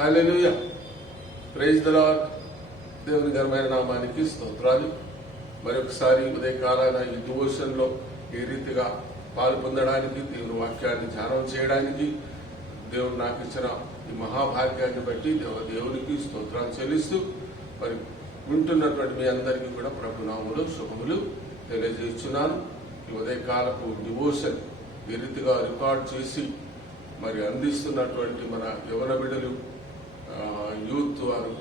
Hallelujah, praise the lord. దేవుని ఘనమైన నామానికి స్తోత్రాలు. మరొకసారి ఉదయకాలాన ఈ డివోషన్ లో ఈ రీతిగా పాలు పొందడానికి, దేవుని వాక్యాన్ని ధ్యానం చేయడానికి దేవుడు నాకు ఇచ్చిన ఈ మహాభాగ్యాన్ని బట్టి దేవునికి స్తోత్రాలు చెల్లిస్తూ మరి వింటున్నటువంటి మీ అందరికీ కూడా ప్రభు నామములో శుభములు తెలియజేస్తున్నాను. ఈ ఉదయకాలపు డివోషన్ ఈ రీతిగా రికార్డ్ చేసి మరి అందిస్తున్నటువంటి మన యవన బిడ్డలు, యూత్ వారు,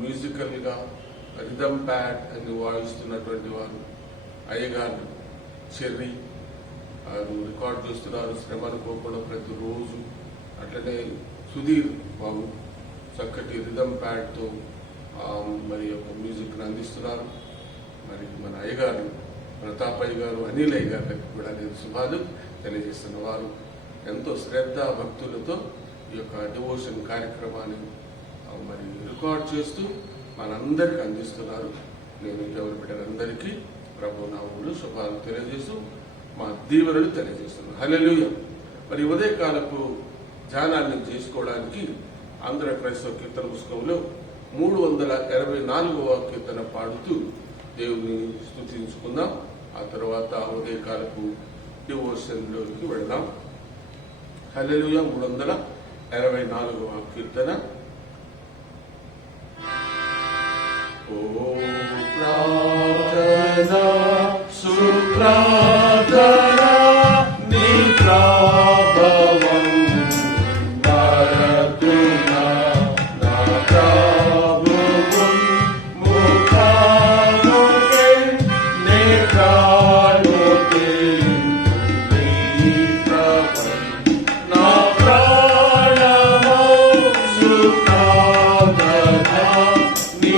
మ్యూజికల్ గా రిథమ్ ప్యాడ్ అని వాయిస్తున్నటువంటి వారు, అయ్యగారు చెర్రీ రికార్డ్ చేస్తున్నారు శ్రమ అనుకోకుండా ప్రతిరోజు. అట్లనే సుధీర్ బాబు చక్కటి రిథమ్ ప్యాడ్తో మరి ఒక మ్యూజిక్ని అందిస్తున్నారు. మరి మన అయ్యగారు ప్రతాపయ్య గారు, అనిల్ అయ్య గారికి కూడా నేను శుభాలు తెలియజేస్తున్న వారు ఎంతో శ్రద్ధ భక్తులతో ఈ యొక్క డివోషన్ కార్యక్రమాన్ని మరి రికార్డ్ చేస్తూ మనందరికీ అందిస్తున్నారు. నేను ఎవరి బిడ్డలందరికీ ప్రభు నామములో శుభాలు తెలియజేస్తూ మా దీవెనలు తెలియజేస్తున్నాను. హల్లెలూయా. మరి ఉదయకాలపు ధ్యానాన్ని చేసుకోవడానికి ఆంధ్ర క్రైస్తవ కీర్తన పుస్తకంలో 384వ కీర్తన పాడుతూ దేవుని స్తుతించుకుందాం. ఆ తర్వాత ఉదయకాలపు డివోషన్లోకి వెళదాం. హల్లెలూయా. 384వ కీర్తన. ఓ ప్రార్థనా సుప్రార్థనా నీ ప్రభావం భారతునా నా ప్రభువు ముఖముకే నీ ప్రాణుతే నీ ప్రభావం నా ప్రాణమో సుప్రార్థనా నీ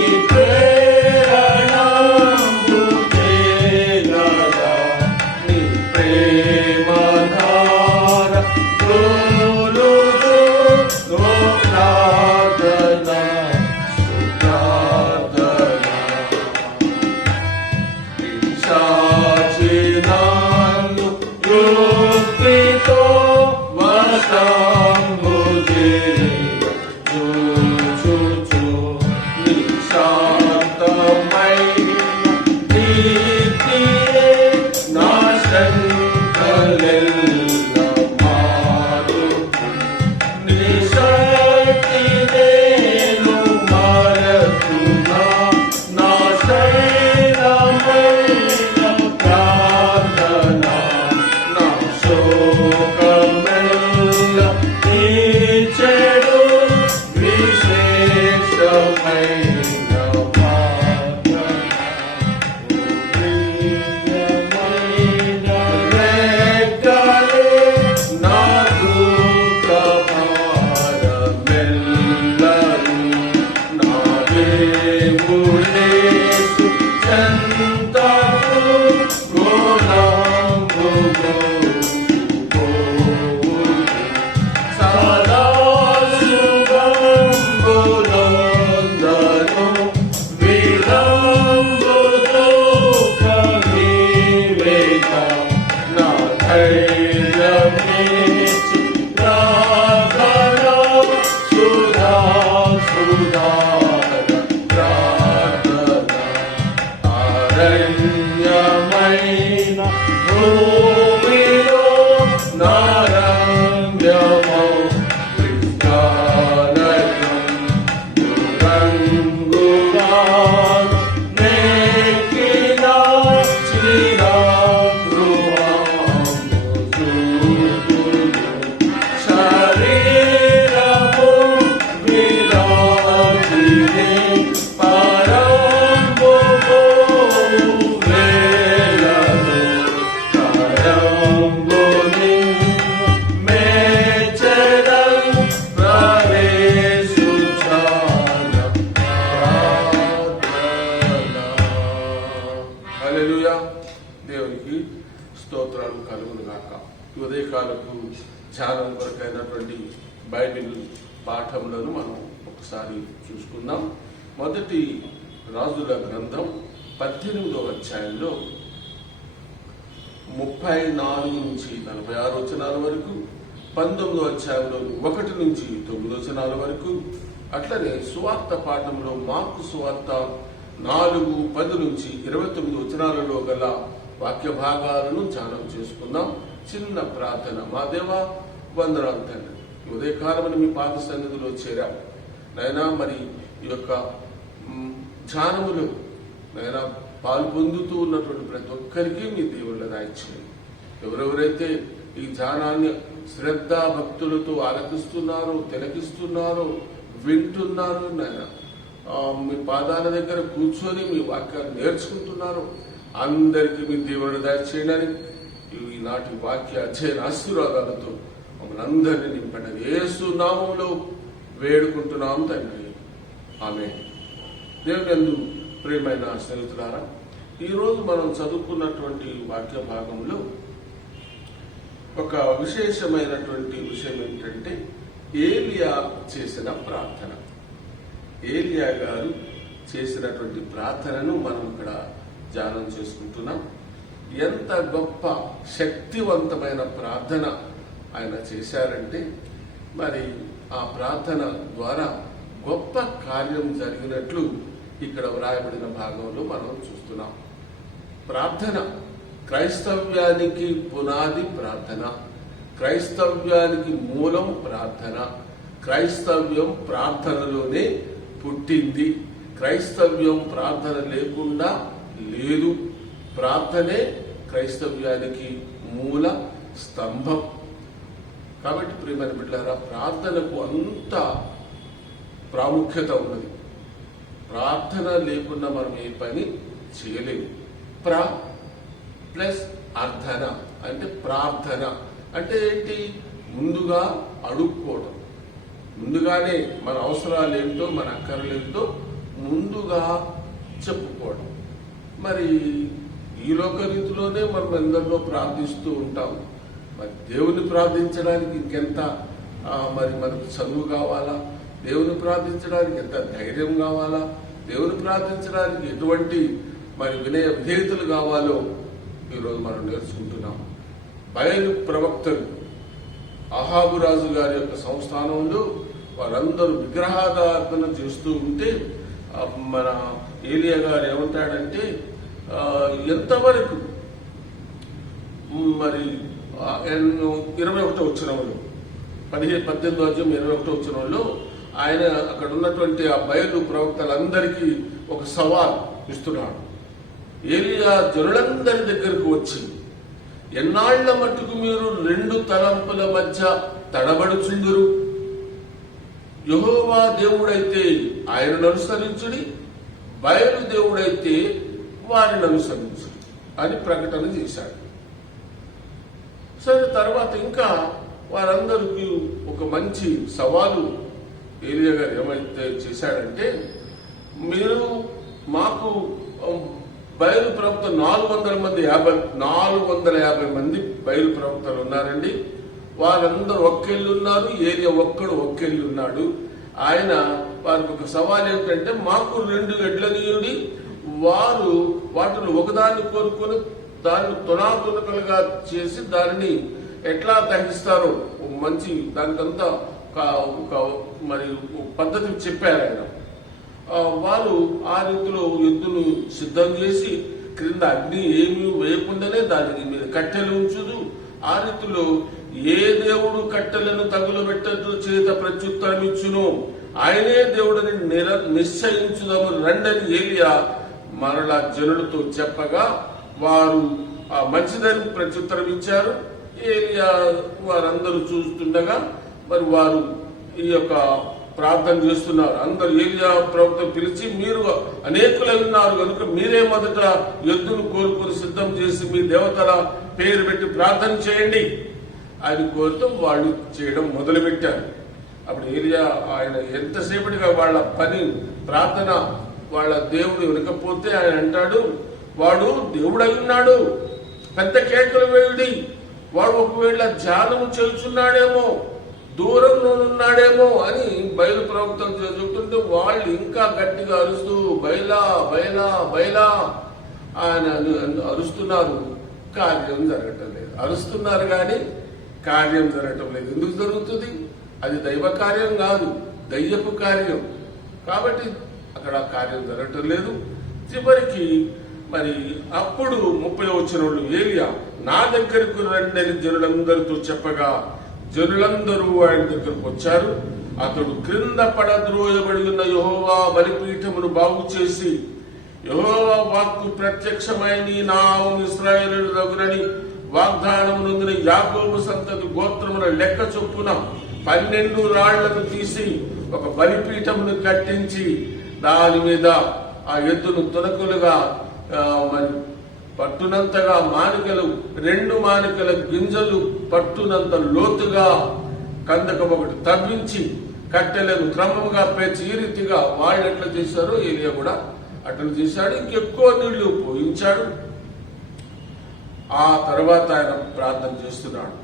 స్తోత్రాలు కలుగును గాక. ఉదయకాలపు ధ్యానం కొరకైనటువంటి బైబిల్ పాఠములను మనం ఒకసారి చూసుకుందాం. మొదటి రాజుల గ్రంథం 18వ అధ్యాయంలో 34 నుంచి 46 వచనాల వరకు, 19వ అధ్యాయంలో 1 నుంచి 9 వచనాల వరకు, అట్లనే సువార్త పాఠంలో మార్కు సువార్త 4:10 నుంచి 29 వచనాలలో గల వాక్య భాగాలను ధ్యానం చేసుకుందాం. చిన్న ప్రార్థన. మా దేవా, వందనాలు తండ్రి, ఉదయకాలమని మీ పాద సన్నిధిలో చేరాం నైనా. మరి ఈ యొక్క ధ్యానములు నైనా పాలు పొందుతూ ఉన్నటువంటి ప్రతి ఒక్కరికి మీ దేవుళ్ళ రాయించండి. ఎవరెవరైతే ఈ ధ్యానాన్ని శ్రద్ధ భక్తులతో ఆలకిస్తున్నారో, తిలకిస్తున్నారో, వింటున్నారో నాయన, మీ పాదాల దగ్గర కూర్చొని మీ వాక్యాన్ని నేర్చుకుంటున్నారో అందరికీ మీ దేవుళ్ళ దయచేయనని ఈనాటి వాక్య అధ్యయన ఆశీర్వాదాలతో మమ్మల్ని అందరినీ నింపండి. యేసు నామములో వేడుకుంటున్నాం తండ్రి, ఆమేన్. దేవుని ప్రియమైన స్నేహితులారా, ఈరోజు మనం చదువుకున్నటువంటి వాక్య భాగంలో ఒక విశేషమైనటువంటి విషయం ఏంటంటే ఏలియా చేసిన ప్రార్థన. ఏలియా గారు చేసినటువంటి ప్రార్థనను మనం ఇక్కడ ధ్యానం చేసుకుంటున్నాం. ఎంత గొప్ప శక్తివంతమైన ప్రార్థన ఆయన చేశారంటే, మరి ఆ ప్రార్థన ద్వారా గొప్ప కార్యం జరిగినట్లు ఇక్కడ వ్రాయబడిన భాగంలో మనం చూస్తున్నాం. ప్రార్థన క్రైస్తవ్యానికి పునాది ప్రార్థన, క్రైస్తవ్యానికి మూలం ప్రార్థన. క్రైస్తవ్యం ప్రార్థనలోనే పుట్టింది. క్రైస్తవ్యం ప్రార్థన లేకుండా లేదు. ప్రార్థనే క్రైస్తవ్యానికి మూల స్తంభం. కాబట్టి ప్రియమైన బిడ్డలారా, ప్రార్థనకు అంత ప్రాముఖ్యత ఉన్నది. ప్రార్థన లేకుండా మనం ఏ పని చేయలేము. ప్లస్ అర్థన అంటే ప్రార్థన అంటే ఏంటి? ముందుగా అడుక్కోవడం, ముందుగానే మన అవసరాలు ఏంటో, మన అక్కర్లు ఏంటో ముందుగా చెప్పుకోవడం. మరి ఈ లోక రీతిలోనే మనం ఎందరిలో ప్రార్థిస్తూ ఉంటాం. మరి దేవుని ప్రార్థించడానికి ఇంకెంత మరి మనకు చదువు కావాలా? దేవుని ప్రార్థించడానికి ఎంత ధైర్యం కావాలా? దేవుని ప్రార్థించడానికి ఎటువంటి మరి వినయ విధేయతలు కావాలో ఈరోజు మనం నేర్చుకుంటున్నాం. బయలు ప్రవక్తలు అహాబు రాజు గారి యొక్క సంస్థానంలో వారందరూ విగ్రహారాధన చేస్తూ ఉంటే మన ఏలియా గారు ఏమంటాడంటే, ఎంతవరకు మరి 21వ వచనంలో 18వ అధ్యాయం 21వ వచనంలో ఆయన అక్కడ ఉన్నటువంటి ఆ బయలు ప్రవక్తలందరికీ ఒక సవాల్ ఇస్తున్నాడు. ఏలియా జనులందరి దగ్గరకు వచ్చి, ఎన్నాళ్ల మట్టుకు మీరు 2 తలంపుల మధ్య తడబడుచుందురు? యెహోవా దేవుడైతే ఆయనను అనుసరించుడి, బయలు దేవుడైతే వారిని అనుసరించుడి అని ప్రకటన చేశాడు. సరే, తర్వాత ఇంకా వారందరికీ ఒక మంచి సవాలు ఏలియా గారు ఏమైతే చేశాడంటే, మీరు మాకు బయలు ప్రవక్త 450 మంది బయలు ప్రవక్తలు ఉన్నారండి. వారందరూ ఒక్కెళ్ళున్నారు, ఏలియా ఒక్కడు ఒక్కెళ్ళున్నాడు. ఆయన వారికి ఒక సవాల్ ఏమిటంటే, మాకు 2 ఎడ్లనీయుడి, వారు వాటిని ఒకదాన్ని కోరుకొని దాన్ని తునాతునకలుగా చేసి దానిని ఎట్లా దహిస్తారో మంచి దానికంతా ఒక మరి పద్ధతి చెప్పారు ఆయన. వారు ఆ రీతిలో ఎద్దును సిద్ధం చేసి క్రింద అగ్ని ఏమీ వేయకుండానే దాని మీద కట్టెలు ఉంచుదు. ఆ రీతిలో ఏ దేవుడు కట్టెలను తగులబెట్టదు చేత ప్రత్యుత్తరం ఇచ్చును, ఆయనే దేవుడిని నిశ్చయించుదాము రండని ఏలియా మరలా జనులతో చెప్పగా వారు మంచిదని ప్రత్యుత్తరం ఇచ్చారు. ఏలియా వారందరూ చూస్తుండగా మరి వారు ఈ యొక్క ప్రార్థన చేస్తున్నారు. అందరు ఏలియా ప్రవక్త పిలిచి, మీరు అనేకులై ఉన్నారు కనుక మీరే మొదట ఎద్దును కోరుకొని సిద్ధం చేసి మీ దేవతల పేరు పెట్టి ప్రార్థన చేయండి అని కోరుతూ వాళ్ళు చేయడం మొదలుపెట్టారు. అప్పుడు ఏలియా ఆయన ఎంతసేపటిగా వాళ్ళ పని ప్రార్థన వాళ్ళ దేవుడు వినకపోతే ఆయన అంటాడు, వాడు దేవుడై ఉన్నాడు, పెద్ద కేకలు వేయుడి, వాడు ఒకవేళ ధ్యానం చేస్తున్నాడేమో, దూరంలో ఉన్నాడేమో అని బయలు ప్రవక్తలు చెబుతుంటే వాళ్ళు ఇంకా గట్టిగా అరుస్తూ బయలా బయలా బయలా ఆయన అరుస్తున్నారు. కార్యం జరగటం లేదు. అరుస్తున్నారు కానీ కార్యం జరగటం లేదు. ఎందుకు జరుగుతుంది? అది దైవ కార్యం కాదు, దయ్యపు కార్యం. కాబట్టి అక్కడ కార్యం జరగటం లేదు. చివరికి మరి అప్పుడు 30వ వచనంలో ఏలియా నా దగ్గరకు రండని జనులందరితో చెప్పగా జనులందరూ ఆయన దగ్గరకు వచ్చారు. అతడు క్రింద పడద్రోయబడి ఉన్న యెహోవా బలిపీఠమును బాగు చేసి యెహోవా వాక్కు ప్రత్యక్షమై నీ నామము ఇశ్రాయేలు దగ్గరని వాగ్దానము నొందిన యాకోబు సంతతి గోత్రముల లెక్క చొప్పున 12 రాళ్లను తీసి ఒక బలిపీఠమును కట్టించి దాని మీద ఆ ఎద్దును తునకులుగా మరి పట్టునంతగా మానికలు 2 మానికల గింజలు పట్టునంత లోతుగా కందకం ఒకటి తవ్వించి కట్టెలను క్రమముగా పేర్చి ఈ రీతిగా వాళ్ళు ఎట్లా చేశారో ఏలియా కూడా అట్లా చేశాడు. ఇంకెక్కువ నీళ్లు పోయించాడు. ఆ తర్వాత ఆయన ప్రార్థన చేస్తున్నాడు.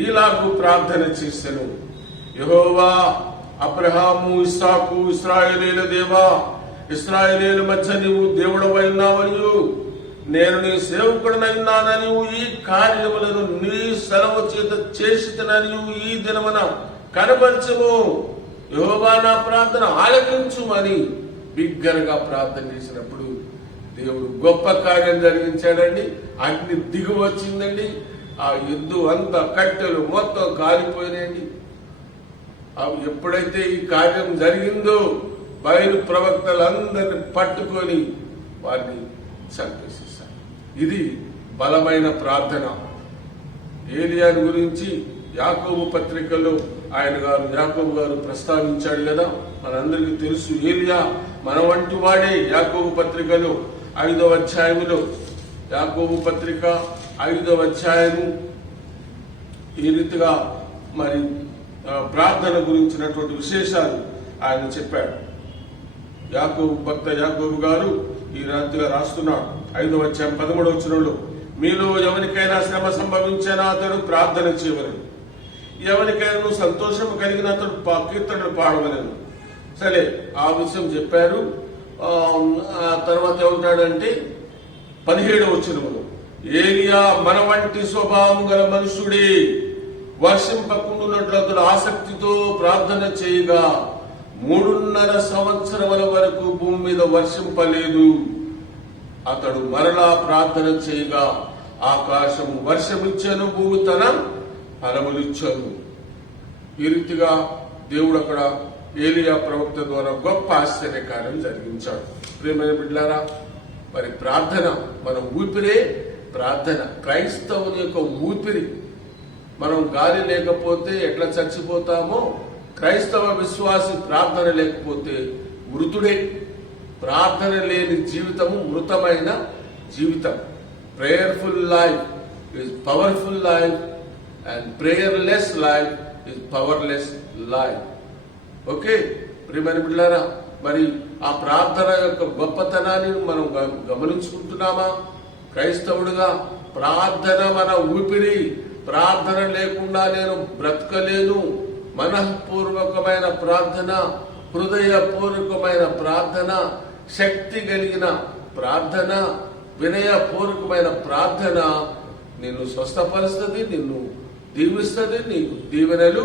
ఈలాగు ప్రార్థన చేసెను, యెహోవా అబ్రహాము ఇస్సాకు ఇశ్రాయేలీయుల దేవా, ఇశ్రాయేలీయుల మధ్య నీవు దేవుడవైనావనియు నేను నీ సేవకుడనైనానని ఈ కార్యములను నీ సెలవు చేత చేసినని ఈ దినమున కనపరచము. యెహోవా నా ప్రార్థన ఆలకించుమని బిగ్గరగా ప్రార్థన చేసినప్పుడు దేవుడు గొప్ప కార్యం జరిగించాడండి. అగ్ని దిగు వచ్చిందండి. ఆ ఎద్దు అంతా కట్టెలు మొత్తం కాలిపోయినాయండి. ఎప్పుడైతే ఈ కార్యం జరిగిందో బయలు ప్రవక్తలందరినీ పట్టుకొని వారిని చంపేసేశారు. ఇది బలమైన ప్రార్థన. ఏలియాను గురించి యాకోబు పత్రికలో యాకోబు గారు ప్రస్తావించాడు కదా, మనందరికీ తెలుసు. ఏలియా మన వంటి వాడే. యాకోబు పత్రికలో 5వ అధ్యాయములో యాకోబు పత్రిక 5వ అధ్యాయము ఈ రీతిగా మరి ప్రార్థన గురించినటువంటి విశేషాలు ఆయన చెప్పాడు. భక్త యాకోబు గారు ఈ రీతిగా రాస్తున్నాడు. 5వ అధ్యాయం 13వ వచనంలో మీలో ఎవరికైనా శ్రమ సంభవించినా అతడు ప్రార్థన చేయవలెను, ఎవరికైనా సంతోషం కలిగిన అతడు కీర్తనలు పాడవలెను. సరే, ఆ విషయం చెప్పారు. ఆ తర్వాత ఏమంటాడంటే 17వ వచనంలో ఏలియా మన వంటి స్వభావం గల మనుషుడే, వర్షింపకుండునట్లు అతడు ఆసక్తితో ప్రార్థన చేయగా 3.5 సంవత్సరముల వరకు భూమి మీద వర్షింపలేదు. అతడు మరలా ప్రార్థన చేయగా ఆకాశం వర్షమిచ్చాను, భూమి తన ఫలములిచ్చాను. ఈ రీతిగా దేవుడు అక్కడ ఏలియా ప్రవక్త ద్వారా గొప్ప ఆశ్చర్యకార్యం జరిగించాడు. ప్రియమైన బిడ్డలారా, మరి ప్రార్థన మన ఊపిరే. ప్రార్థన క్రైస్తవుని యొక్క ఊపిరి. మనం గాలి లేకపోతే ఎట్లా చచ్చిపోతామో, క్రైస్తవ విశ్వాసి ప్రార్థన లేకపోతే మృతుడే. ప్రార్థన లేని జీవితము మృతమైన జీవితం. Prayerful life is powerful life and prayerless life is powerless life. Okay ప్రియమైన బిడ్డలారా, మరి ఆ ప్రార్థన యొక్క గొప్పతనాన్ని మనం గమనించుకుంటున్నామా? క్రైస్తవుడిగా ప్రార్థన మన ఊపిరి. ప్రార్థన లేకుండా నేను బ్రతకలేను. మనఃపూర్వకమైన ప్రార్థన, హృదయపూర్వకమైన ప్రార్థన, శక్తి కలిగిన ప్రార్థన, వినయపూర్వకమైన ప్రార్థన నిన్ను స్వస్థపరుస్తుంది, నిన్ను దీవిస్తుంది, నీకు దీవెనలు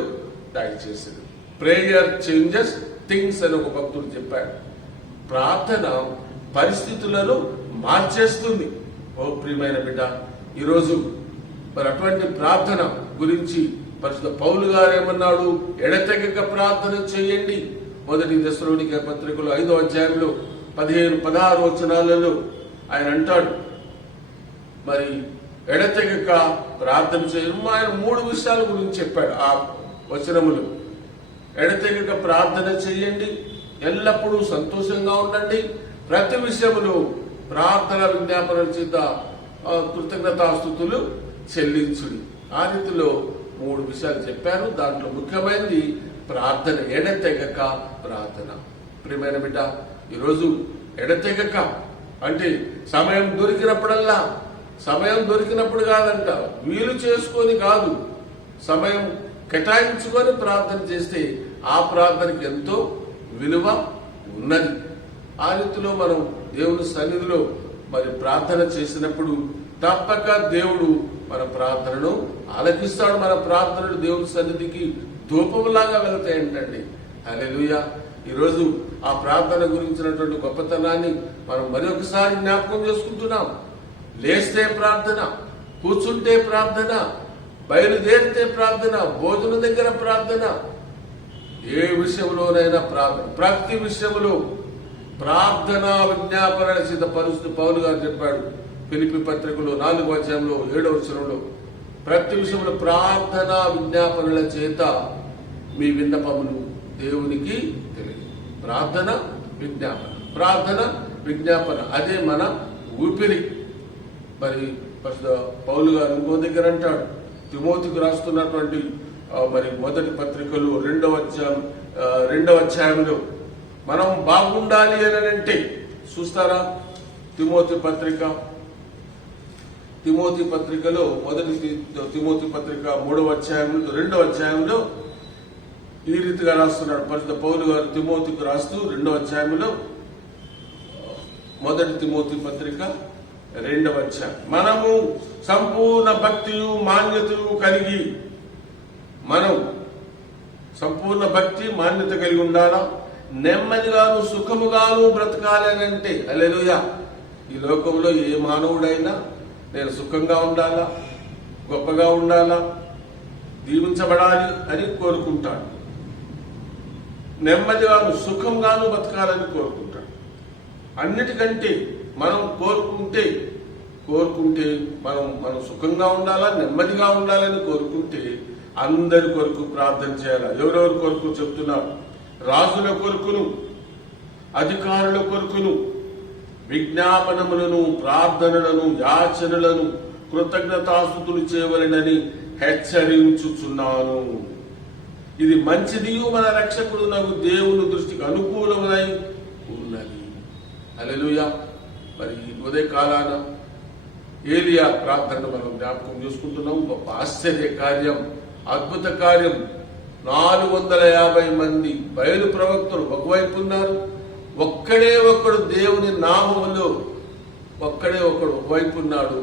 దయచేస్తుంది. ప్రేయర్ చేంజెస్ థింగ్స్ అని ఒక భక్తుడు చెప్పాడు. ప్రార్థన పరిస్థితులను మార్చేస్తుంది. ఓ ప్రియమైన బిడ్డ, ఈరోజు మరి అటువంటి ప్రార్థన గురించి పరిశుద్ధ పౌలు గారు ఏమన్నాడు? ఎడతెగక ప్రార్థన చేయండి. 1 దశలోనికే పత్రికలో 5వ అధ్యాయంలో 15-16 వచనాలలో ఆయన అంటాడు, మరి ఎడతెగక ప్రార్థన చేయడం. ఆయన 3 విషయాల గురించి చెప్పాడు ఆ వచనములు. ఎడతెగక ప్రార్థన చేయండి, ఎల్లప్పుడూ సంతోషంగా ఉండండి, ప్రతి విషయములు ప్రార్థన విజ్ఞాపనల చేత కృతజ్ఞతాస్తుతులు చెల్లించుడి. ఆ రీతిలో 3 విషయాలు చెప్పారు. దాంట్లో ముఖ్యమైనది ప్రార్థన, ఎడతెగక ప్రార్థన. ప్రియమైన బిడ్డ, ఈరోజు ఎడతెగక అంటే సమయం దొరికినప్పుడల్లా, సమయం దొరికినప్పుడు కాదంట, వీలు చేసుకొని కాదు, సమయం కేటాయించుకొని ప్రార్థన చేస్తే ఆ ప్రార్థనకి ఎంతో విలువ ఉన్నది. ఆ రీతిలో మనం దేవుని సన్నిధిలో మరి ప్రార్థన చేసినప్పుడు తప్పక దేవుడు మన ప్రార్థనను ఆలకిస్తాడు. మన ప్రార్థనలు దేవుని సన్నిధికి ధూపంలాగా వెళ్తాయంటండి. హల్లెలూయా. ఈరోజు ఆ ప్రార్థన గురించినటువంటి గొప్పతనాన్ని మనం మరొకసారి జ్ఞాపకం చేసుకుంటున్నాం. లేస్తే ప్రార్థన, కూర్చుంటే ప్రార్థన, బయలుదేరితే ప్రార్థన, భోజనం దగ్గర ప్రార్థన, ఏ విషయంలోనైనా ప్రార్థన. ప్రతి విషయంలో ప్రార్థన విజ్ఞాపన సిద్ధపరుస్తూ పౌలు గారు చెప్పాడు ఫిలిప్పీ పత్రికలో 4వ అధ్యాయంలో 7వ వచనంలో, ప్రతి విషయంలో ప్రార్థన విజ్ఞాపనల చేత మీ విన్నపములు దేవునికి తెలియదు. ప్రార్థన విజ్ఞాపన, ప్రార్థన విజ్ఞాపన, అదే మన ఊపిరి. మరి పౌలు గారు ఇంకో దగ్గర అంటాడు, తిమోతికి రాస్తున్నటువంటి మరి మొదటి పత్రికలు 2వ అధ్యాయంలో మనం బాగుండాలి అని అంటే చూస్తారా, తిమోతి పత్రికలో మొదటి తిమోతి పత్రిక 2వ అధ్యాయంలో ఈ రీతిగా రాస్తున్నాడు పరిశుద్ధ పౌలు గారు తిమోతికి రాస్తూ 2వ అధ్యాయంలో, మొదటి తిమోతి పత్రిక 2వ అధ్యాయం, మనము సంపూర్ణ భక్తియు మాన్యతయు కలిగి, మనం సంపూర్ణ భక్తి మాన్యత కలిగి ఉండాలా, నెమ్మదిగాను సుఖముగాను బ్రతకాలి అని అంటే, హల్లెలూయా. ఈ లోకంలో ఏ మానవుడైనా నేను సుఖంగా ఉండాలా, గొప్పగా ఉండాలా, దీవించబడాలి అని కోరుకుంటాడు. నెమ్మదిగాను సుఖంగాను బతకాలని కోరుకుంటాడు. అన్నిటికంటే మనం కోరుకుంటే మనం సుఖంగా ఉండాలా, నెమ్మదిగా ఉండాలని కోరుకుంటే అందరి కొరకు ప్రార్థన చేయాలి. ఎవరెవరి కొరకు చెప్తున్నారు? రాజుల కొరకును, అధికారుల కొరకును విజ్ఞాపనములను, ప్రార్థనలను, యాచనలను, కృతజ్ఞతాస్తుతులు చేయవలెనని హెచ్చరించుచున్నాను. ఇది మంచిదియు మన రక్షకుడు నాకు దేవుని దృష్టికి అనుకూలమై ఉన్నది. హల్లెలూయా. మరి ఉదయ కాలాన ఏలియా ప్రార్థన మనం జ్ఞాపకం చేసుకుంటున్నాం. గొప్ప ఆశ్చర్య కార్యం, అద్భుత కార్యం. 450 మంది బయలు ప్రవక్తలు ఒకవైపు ఉన్నారు, ఒక్కడే ఒకడు దేవుని నామములో ఒకవైపు ఉన్నాడు.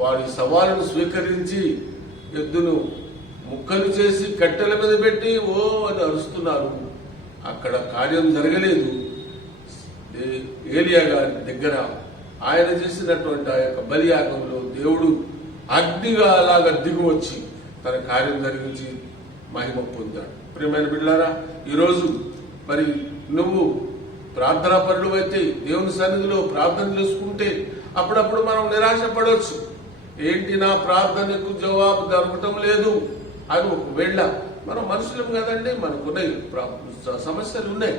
వారి సవాలును స్వీకరించి ఎద్దును ముక్కలు చేసి కట్టెల మీద పెట్టి ఓ అని అరుస్తున్నారు. అక్కడ కార్యం జరగలేదు. ఏలియా గారి దగ్గర ఆయన చేసినటువంటి ఆ యొక్క బలియాగంలో దేవుడు అగ్నిగా అలాగా దిగి వచ్చి తన కార్యం జరిగించి మహిమ పొందాడు. ప్రియమైన బిడ్డలారా, ఈరోజు మరి నువ్వు ప్రార్థనా పరులు అయితే దేవుని సన్నిధిలో ప్రార్థన చేసుకుంటే అప్పుడప్పుడు మనం నిరాశపడవచ్చు. ఏంటి నా ప్రార్థనకు జవాబు దొరకటం లేదు అని ఒకవేళ మనం మనుషులం కదండి, మనకున్నాయి సమస్యలు ఉన్నాయి,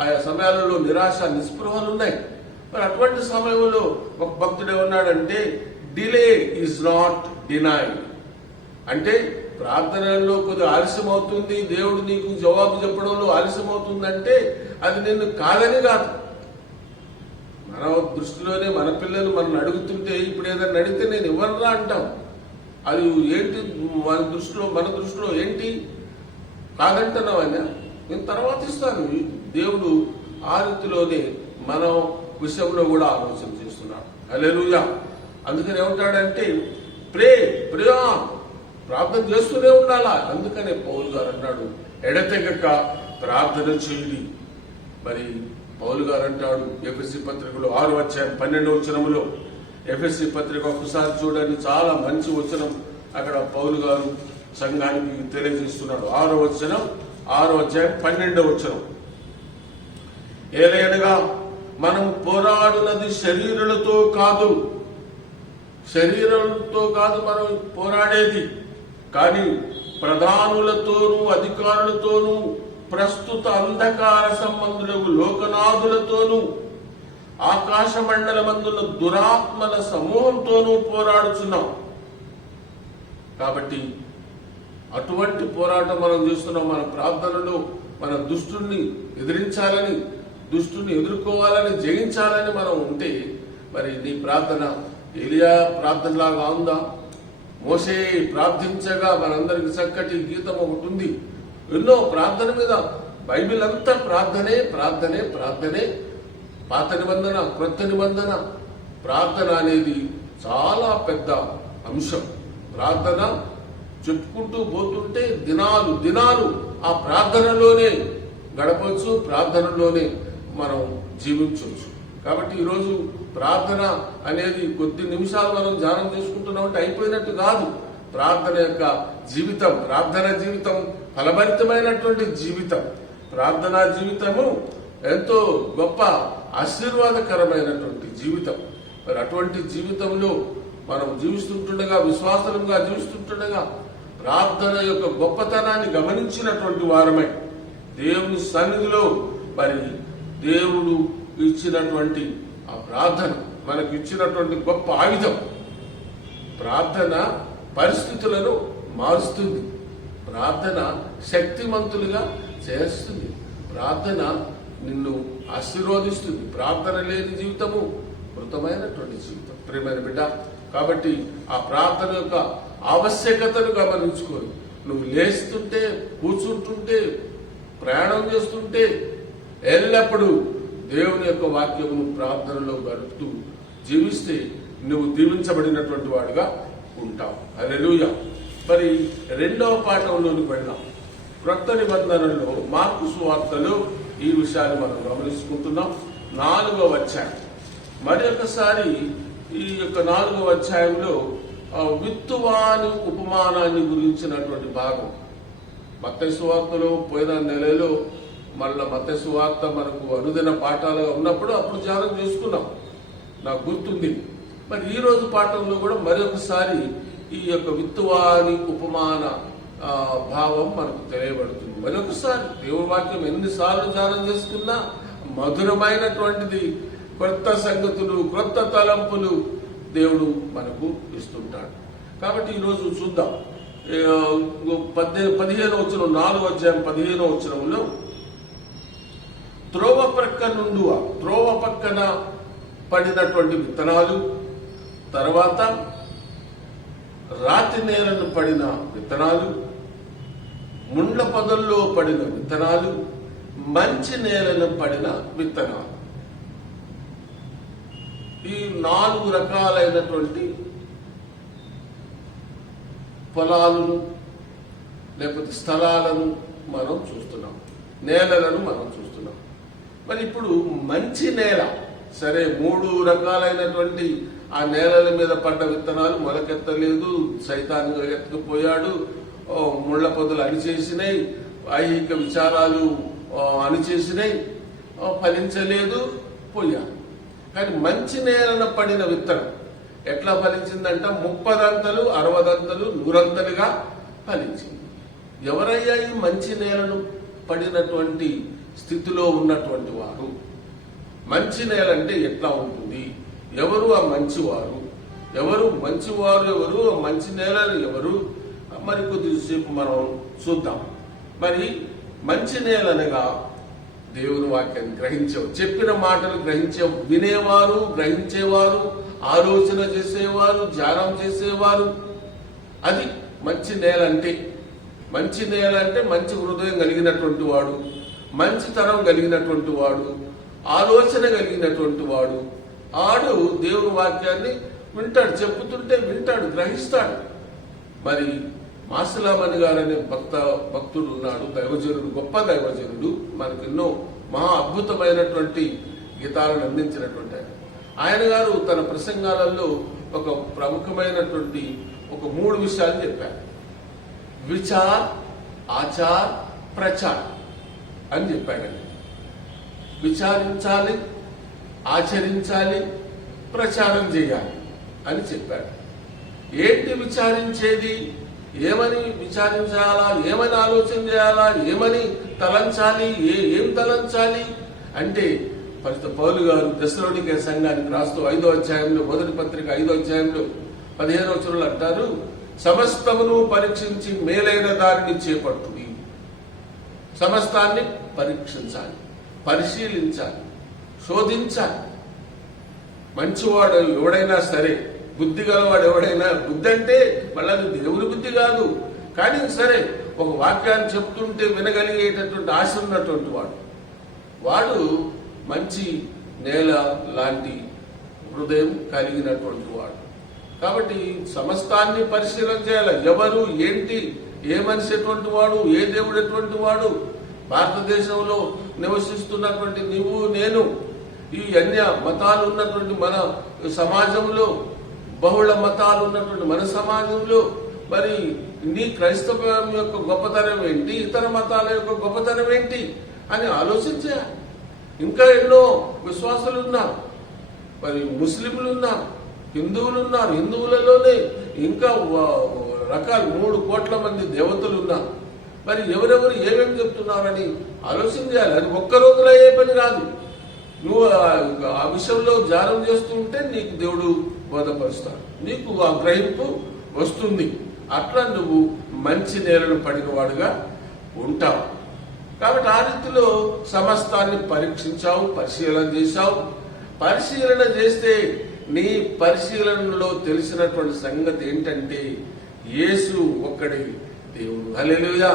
ఆయా సమయాలలో నిరాశ నిస్పృహలు ఉన్నాయి. మరి అటువంటి సమయంలో ఒక భక్తుడు ఏమన్నాడంటే, డిలే ఈజ్ నాట్ డినైడ్. అంటే ప్రార్థనలో కొద్దిగా ఆలస్యం అవుతుంది, దేవుడు నీకు జవాబు చెప్పడంలో ఆలస్యం అవుతుందంటే అది నిన్ను కాదని కాదు. మన దృష్టిలోనే మన పిల్లలు మనం అడుగుతుంటే ఇప్పుడు ఏదైనా అడిగితే నేను ఇవ్వనురా అంటాం. అది ఏంటి మన దృష్టిలో ఏంటి కాదంటున్నావు ఆయన, నేను తర్వాత ఇస్తాను. దేవుడు ఆ రీతిలోనే మన విషయంలో కూడా ఆలోచన చేస్తున్నాడు. హల్లెలూయా. అందుకని ఏమంటాడంటే ప్రేయా ప్రార్థన చేస్తూనే ఉండాలా. అందుకనే పౌలు గారు అన్నాడు, ఎడతెగక ప్రార్థన చేయండి. మరి పౌలు గారు అంటాడు ఎఫెసీ పత్రికలో 6వ అధ్యాయం 12వ వచనములో, ఎఫెసీ పత్రిక ఒకసారి చూడండి, చాలా మంచి వచనం అక్కడ పౌలు గారు సంఘానికి తెలియజేస్తున్నాడు. 6వ అధ్యాయం 12వ వచనం, ఏలయనగా మనం పోరాడునది శరీరులతో కాదు మనం పోరాడేది, కానీ ప్రధానులతోనూ అధికారులతోనూ ప్రస్తుత అంధకార సంబంధులకు లోకనాథులతోనూ ఆకాశ మండలమందున్న దురాత్మల సమూహంతోనూ పోరాడుచున్నాం. కాబట్టి అటువంటి పోరాటం మనం చేస్తున్నాం. మన ప్రార్థనలో మన దుష్టుని ఎదిరించాలని, దుష్టుని ఎదుర్కోవాలని, జయించాలని మనం ఉంటే మరి నీ ప్రార్థన ఏలియా ప్రార్థనలాగా ఉందా? మోషే ప్రార్థించగా మనందరికి చక్కటి గీతం ఒకటి ఉంది. ఎన్నో ప్రార్థన మీద బైబిల్ అంతా ప్రార్థనే. పాత నిబంధన, క్రొత్త నిబంధన ప్రార్థన అనేది చాలా పెద్ద అంశం. ప్రార్థన చెప్పుకుంటూ పోతుంటే దినాలు దినాలు ఆ ప్రార్థనలోనే గడపవచ్చు, ప్రార్థనలోనే మనం జీవించవచ్చు. కాబట్టి ఈరోజు ప్రార్థన అనేది కొద్ది నిమిషాలు మనం ధ్యానం చేసుకుంటున్నామంటే అయిపోయినట్టు కాదు. ప్రార్థన యొక్క జీవితం, ప్రార్థన జీవితం ఫలభరితమైనటువంటి జీవితం. ప్రార్థనా జీవితము ఎంతో గొప్ప ఆశీర్వాదకరమైనటువంటి జీవితం. మరి అటువంటి జీవితంలో మనం జీవిస్తుండగా, విశ్వాసంగా జీవిస్తుండగా ప్రార్థన యొక్క గొప్పతనాన్ని గమనించినటువంటి వారమై దేవుని సన్నిధిలో మరి దేవుడు ఇచ్చినటువంటి ఆ ప్రార్థన మనకు ఇచ్చినటువంటి గొప్ప ఆయుధం. ప్రార్థన పరిస్థితులను మారుస్తుంది, ప్రార్థన శక్తిమంతులుగా చేస్తుంది, ప్రార్థన నిన్ను ఆశీర్వదిస్తుంది. ప్రార్థన లేని జీవితము మృతమైనటువంటి జీవితం. ప్రియమైన బిడ్డ, కాబట్టి ఆ ప్రార్థన యొక్క ఆవశ్యకతను గమనించుకొని నువ్వు లేస్తుంటే, కూర్చుంటుంటే, ప్రయాణం చేస్తుంటే ఎల్లప్పుడూ దేవుని యొక్క వాక్యమును ప్రార్థనలో గడుపుతూ జీవిస్తే నువ్వు దీవించబడినటువంటి వాడుగా ఉంటావు. హల్లెలూయా. మరి రెండవ పాఠంలోనికి వెళ్దాం. క్రొత్త నిబంధనలో మార్కు సువార్తలో ఈ విషయాన్ని మనం గమనించుకుంటున్నాం. 4వ అధ్యాయం. మరి ఒకసారి ఈ యొక్క 4వ అధ్యాయంలో విత్తువాని ఉపమానాన్ని గురించినటువంటి భాగం. మత్తయి సువార్తలో పోయిన నెలలో మళ్ళా మత్తయి సువార్త మనకు అనుదిన పాఠాలుగా ఉన్నప్పుడు అప్పుడు ధ్యానం చేసుకున్నాం, నాకు గుర్తుంది. మరి ఈ రోజు పాఠంలో కూడా మరొకసారి ఈ యొక్క విత్తువాని ఉపమాన భావం మనకు తెలియబడుతుంది. మరొకసారి దేవుని వాక్యం ఎన్నిసార్లు ధ్యానం చేసుకున్నా మధురమైనటువంటిది. కొత్త సంగతులు, కొత్త తలంపులు దేవుడు మనకు ఇస్తుంటాడు. కాబట్టి ఈరోజు చూద్దాం. 15వ వచనం, 4వ అధ్యాయం 15వ వచనంలో త్రోవ పక్కన పడినటువంటి విత్తనాలు, తర్వాత రాతి నేలను పడిన విత్తనాలు, ముండ్ల పొదల్లో పడిన విత్తనాలు, మంచి నేలను పడిన విత్తనాలు. ఈ 4 రకాలైనటువంటి పొలాలను లేకపోతే స్థలాలను మనం చూస్తున్నాం, నేలలను మనం చూస్తున్నాం. మరి ఇప్పుడు మంచి నేల, సరే 3 రకాలైనటువంటి ఆ నేలల మీద పడ్డ విత్తనాలు మొలకెత్తలేదు, సైతాను ఎత్తుకుపోయాడు, ముళ్ళ పొదలు అణిచేసినాయి, ఐహిక విచారాలు అణిచేసినాయి, ఫలించలేదు, పోయారు. కానీ మంచి నేలన పడిన విత్తనం ఎట్లా ఫలించిందంట? 30 60 100 ఫలించింది. ఎవరయ్యా ఈ మంచి నేలను పడినటువంటి స్థితిలో ఉన్నటువంటి వారు? మంచి నేల అంటే ఎట్లా ఉంటుంది? ఎవరు ఆ మంచివారు? ఎవరు మంచివారు? ఎవరు ఆ మంచి నేలలు ఎవరు? మరి కొద్దిసేపు మనం చూద్దాం. మరి మంచి నేల అనగా దేవుని వాక్యాన్ని చెప్పిన మాటలు వినేవారు, గ్రహించేవారు, ఆలోచన చేసేవారు, ధ్యానం చేసేవారు. అది మంచి నేల అంటే. మంచి నేల అంటే మంచి హృదయం కలిగినటువంటి వాడు, మంచితనం కలిగినటువంటి వాడు, ఆలోచన కలిగినటువంటి వాడు. ఆడు దేవుని వాక్యాన్ని వింటాడు, చెప్పుతుంటే వింటాడు, గ్రహిస్తాడు. మరి మాసలామణి గారు అనే భక్తుడు ఉన్నాడు, దైవజనుడు, గొప్ప దైవజనుడు, మనకెన్నో మహా అద్భుతమైనటువంటి గీతాలను అందించినటువంటి ఆయన గారు తన ప్రసంగాలలో ఒక ప్రముఖమైనటువంటి 3 విషయాలు చెప్పారు. విచార్, ఆచార్, ప్రచార్ అని చెప్పాడండి. విచారించాలి, ఆచరించాలి, ప్రచారం చేయాలి అని చెప్పాడు. ఏంటి విచారించేది? ఏమని విచారించాలా? ఏమని ఆలోచన చేయాలా? ఏమని తలంచాలి? ఏం తలంచాలి అంటే పరిశుద్ధ పౌలు గారు తెస్సలోనికే సంఘానికి రాస్తూ 5వ అధ్యాయంలో, మొదటి పత్రిక 5వ అధ్యాయంలో 15వ వచనంలో అంటారు, సమస్తమును పరీక్షించి మేలైన దానిని చేపట్టుడి. సమస్తాన్ని పరీక్షించాలి, పరిశీలించాలి, శోధించాలి. మంచివాడు ఎవడైనా సరే, బుద్ధి గలవాడు ఎవడైనా, బుద్ధి అంటే మళ్ళీ దేవుని బుద్ధి కాదు, కానీ సరే ఒక వాక్యాన్ని చెప్తుంటే వినగలిగేటటువంటి ఆశ ఉన్నటువంటి వాడు మంచి నేల లాంటి హృదయం కలిగినటువంటి వాడు. కాబట్టి సమస్తాన్ని పరిశీలన చేయాలి. ఎవరు, ఏంటి, ఏ మనిషి ఎటువంటి వాడు, ఏ దేవుడు ఎటువంటి వాడు, భారతదేశంలో నివసిస్తున్నటువంటి నీవు నేను, ఈ అన్య మతాలు ఉన్నటువంటి మన సమాజంలో, బహుళ మతాలు ఉన్నటువంటి మన సమాజంలో మరి నీ క్రైస్తవం యొక్క గొప్పతనం ఏంటి, ఇతర మతాల యొక్క గొప్పతనం ఏంటి అని ఆలోచించాలి. ఇంకా ఎన్నో విశ్వాసులు ఉన్నారు, మరి ముస్లింలు ఉన్నారు, హిందువులు ఉన్నారు, హిందువులలోనే ఇంకా రకాలు 3 కోట్ల మంది దేవతలు ఉన్నారు. మరి ఎవరెవరు ఏమేమి చెప్తున్నారని ఆలోచన చేయాలి. అది ఒక్క రోజులో అయ్యే పని కాదు. నువ్వు ఆ విషయంలో ధ్యానం చేస్తూ ఉంటే నీకు దేవుడు బోధపరుస్తాడు, నీకు ఆ గ్రహింపు వస్తుంది. అట్లా నువ్వు మంచి నేలను పడిన వాడుగా ఉంటావు. కాబట్టి ఆ రీతిలో సమస్తాన్ని పరీక్షించావు, పరిశీలన చేశావు. పరిశీలన చేస్తే నీ పరిశీలనలో తెలిసినటువంటి సంగతి ఏంటంటే యేసు ఒక్కడే దేవుడు. హల్లెలూయా.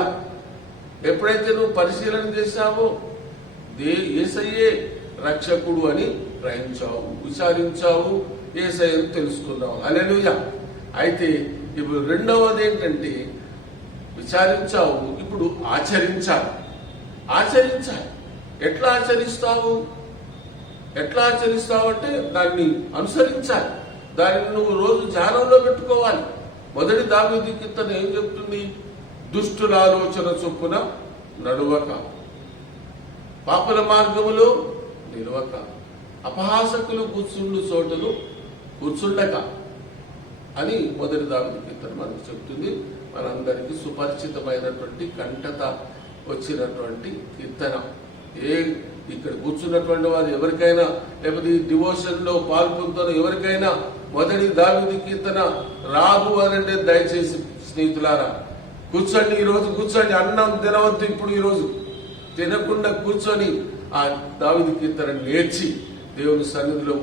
ఎప్పుడైతే నువ్వు పరిశీలన చేశావో యేసయ్యే రక్షకుడు అని గ్రహించావు, విచారించావు, యేసయ్యను తెలుసుకున్నావు. హల్లెలూయా. అయితే ఇప్పుడు రెండవది ఏంటంటే విచారించావు, ఇప్పుడు ఆచరించాలి. ఎట్లా ఆచరిస్తావు? అంటే దాన్ని అనుసరించాలి. దాన్ని నువ్వు రోజు ధ్యానంలో పెట్టుకోవాలి. మొదటి దావీదు కీర్తన ఏం చెప్తుంది? దుష్టుల ఆలోచన చొప్పున నడువక, పాపుల మార్గములో నిలవక, అపహాసకులు కూర్చుండు చోటను కూర్చుండక అని మొదటి దావీదు కీర్తన మనకు చెప్తుంది. మనందరికీ సుపరిచితమైనటువంటి కంటత వచ్చినటువంటి కీర్తన. ఇక్కడ కూర్చున్నటువంటి వారు ఎవరికైనా, లేకపోతే ఈ డివోషన్ లో పాల్గొంటున్న ఎవరికైనా మొదటి దావీదు కీర్తన రాదు అనంటే దయచేసి స్నేహితులారా కూర్చోండి, ఈరోజు కూర్చోండి. అన్నం తినవద్దు, ఇప్పుడు ఈరోజు తినకుండా కూర్చొని ఆ దావీదు కీర్తన నేర్చి దేవుని సన్నిధిలో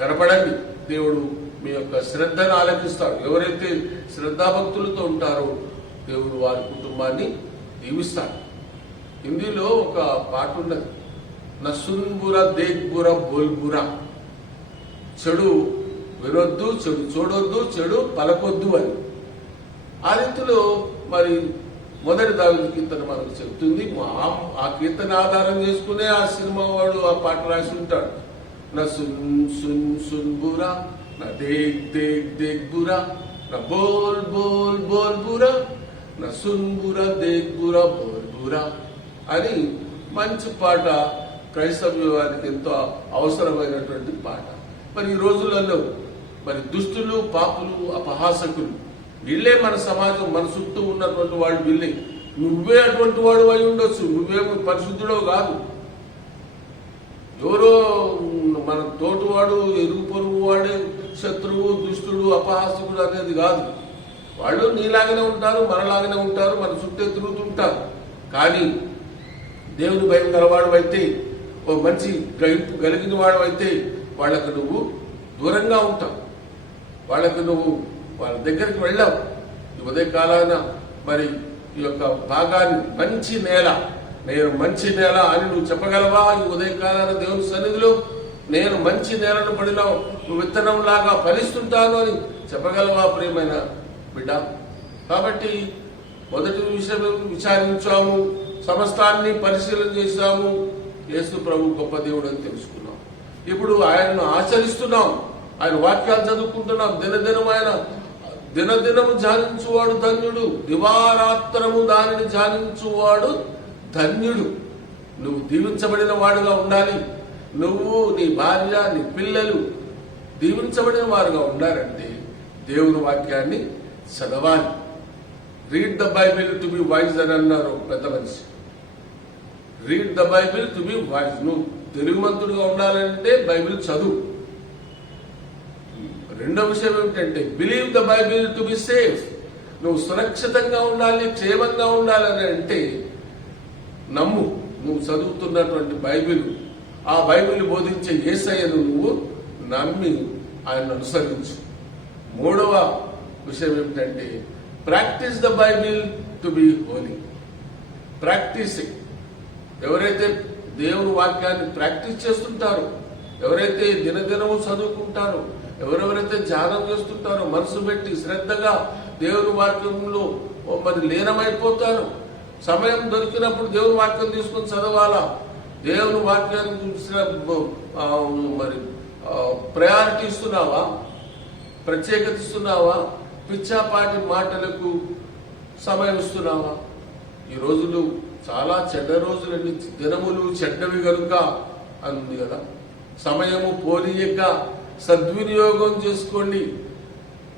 కనపడండి. దేవుడు మీ యొక్క శ్రద్ధను ఆలకిస్తాడు. ఎవరైతే శ్రద్ధాభక్తులతో ఉంటారో దేవుడు వారి కుటుంబాన్ని దీవిస్తాడు. హిందీలో ఒక పాట ఉన్నది, నసున్బుర దేగ్బుర బోల్బుర, చెడు వినొద్దు, చెడు చూడొద్దు, చెడు పలకొద్దు అని. ఆ రీతిలో మరి మొదటి దావీదు కీర్తన మనకు చెప్తుంది. ఆ కీర్తన ఆధారం చేసుకునే ఆ సినిమా వాడు ఆ పాట రాసి ఉంటాడు. నా సున్ సున్ సున్ బురా, నా దేగ్ దేగ్ దేగ్ బురా, నా బోల్ బోల్ బోల్ బురా, నా సున్ బురా దేగ్ బురా బోల్ బురా అని మంచి పాట. క్రైస్తవ్యానికి ఎంతో అవసరమైనటువంటి పాట. మరి ఈ రోజులలో మరి దుష్టులు, పాపులు, అపహాసకులు వీళ్ళే మన సమాజం, మన చుట్టూ ఉన్నటువంటి వాళ్ళు వీళ్ళే. నువ్వే అటువంటి వాడు అయి ఉండొచ్చు, నువ్వేమో పరిశుద్ధుడో కాదు. ఎవరో మన తోటివాడు, ఎరుగు పొరుగు వాడే శత్రువు, దుష్టుడు, అపహాసకుడు అనేది కాదు. వాళ్ళు నీలాగానే ఉంటారు, మనలాగానే ఉంటారు, మన చుట్టే తిరుగుతుంటారు. కానీ దేవుని భయం గలవాడు అయితే, ఓ మంచి గ్రహింపు కలిగిన వాడు అయితే వాళ్ళకు నువ్వు దూరంగా ఉంటావు, వాళ్ళకు నువ్వు వాళ్ళ దగ్గరికి వెళ్ళావు. ఈ ఉదయకాలాన మరి ఈ యొక్క భాగాన్ని మంచి నేల, నేను మంచి నేల అని నువ్వు చెప్పగలవా? ఈ ఉదయకాలాన దేవుని సన్నిధిలో నేను మంచి నేలను పడినా నువ్వు విత్తనంలాగా ఫలిస్తుంటాను అని చెప్పగలవా ప్రియమైన బిడ్డ? కాబట్టి మొదటి విషయం విచారించాము, సమస్తాన్ని పరిశీలన చేశాము, యేసు ప్రభు గొప్ప దేవుడు అని తెలుసుకున్నాం. ఇప్పుడు ఆయనను ఆచరిస్తున్నాం, ఆయన వాక్యాలు చదువుకుంటున్నాం. దినదినము ధ్యానించువాడు ధన్యుడు, దివారాత్రము దానిని ధ్యానించువాడు ధన్యుడు. నువ్వు దీవించబడిన వాడుగా ఉండాలి. నువ్వు, నీ భార్య, నీ పిల్లలు దీవించబడిన వారుగా ఉండాలంటే దేవుని వాక్యాన్ని చదవాలి. Read the Bible to be wise అని అన్నారు పెద్ద మనిషి. Read the Bible to be wise. నువ్వు తెలుగుమంతుడుగా ఉండాలంటే బైబిల్ చదువు. రెండో విషయం ఏమిటంటే believe the Bible to be safe. నువ్వు సురక్షితంగా ఉండాలి, క్షేమంగా ఉండాలని అంటే నమ్ము. నువ్వు చదువుతున్నటువంటి బైబిల్, ఆ బైబిల్ బోధించే యేసయ్యను నువ్వు నమ్మి ఆయనను అనుసరించు. మూడవ విషయం ఏమిటంటే practise the Bible to be holy. Practising. ఎవరైతే దేవుని వాక్యాన్ని ప్రాక్టీస్ చేస్తుంటారో, ఎవరైతే దినదినము చదువుకుంటారో, ఎవరెవరైతే ధ్యానం చేస్తుంటారో మనసు పెట్టి శ్రద్ధగా దేవుని వాక్యంలో మరి లీనమైపోతారు. సమయం దొరికినప్పుడు దేవుని వాక్యం తీసుకొని చదవాలా. దేవుని వాక్యాన్ని చూసిన మరి ప్రయారిటీ ఇస్తున్నావా, ప్రత్యేకత ఇస్తున్నావా, పిచ్చాపాటి మాటలకు సమయం ఇస్తున్నావా? ఈ రోజులు చాలా చెడ్డ రోజులండి. దినములు చెడ్డవి కనుక అంది కదా. సమయము పోనీయక సద్వినియోగం చేసుకోండి.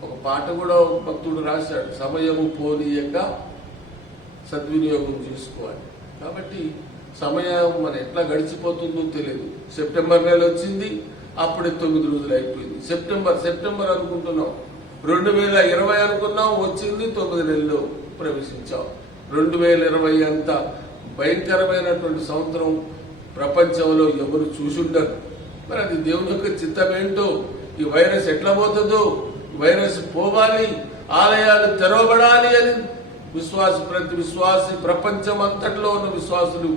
ఒక పాట కూడా భక్తుడు రాశాడు, సమయము పోనీయక సద్వినియోగం చేసుకోవాలి. కాబట్టి సమయం మన ఎట్లా గడిచిపోతుందో తెలియదు. సెప్టెంబర్ నెల వచ్చింది, అప్పుడే 9 రోజులు అయిపోయింది. సెప్టెంబర్ అనుకుంటున్నాం, 2020 అనుకున్నాం, వచ్చింది 9 నెలలు ప్రవేశించాం. 2020 అంత భయంకరమైనటువంటి సంవత్సరం ప్రపంచంలో ఎవరు చూసుండరు. మరి అది దేవుని యొక్క చిత్తం ఏంటో, ఈ వైరస్ ఎట్లా పోతుందో, వైరస్ పోవాలి, ఆలయాలు తెరవబడాలి అని ప్రతి విశ్వాసి ప్రపంచం అంతట్లో ఉన్న విశ్వాసులు